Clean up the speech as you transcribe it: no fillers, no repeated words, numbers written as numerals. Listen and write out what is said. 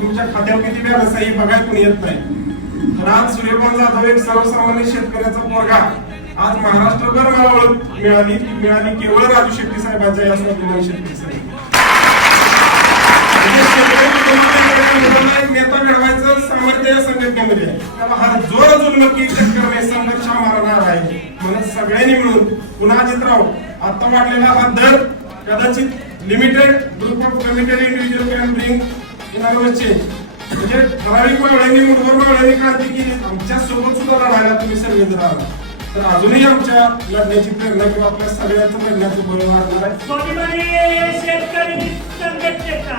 तुमच्या खात्यावर किती बॅलन्स आहे हे बघायला कोणी येत नाही. तर आज सूर्यकांत जाधव एक सर्वसामान्य शेतकऱ्याचा पोरगा आज महाराष्ट्रभर मला ओळख मिळाली केवळ राजू शेट्टी साहेबांच्या या स्वाभिमानी शेतकरी साहेब. नेता घडवायचं सामर्थ्य या संघटनेमध्ये त्याला हा जोर जुलम की संघर्ष मारणार आहे. म्हणून सगळ्यांनी मिळून पुन्हा अजितराव आता वाढलेला हा दर कदाचित limited group of committed individual can bring in our change. म्हणजे ठराविक मावळ्यांनी मुठभर मावळ्यांनी क्रांती केली. आमच्या सोबत सुद्धा लढायला तुम्ही सर्व जण आला तर अजूनही आमच्या लढण्याची प्रेरणा किंवा आपल्या सगळ्यांचं लढण्याचं बळ वाढणार आहे. स्वाभिमानी शेतकरी संघटनेचा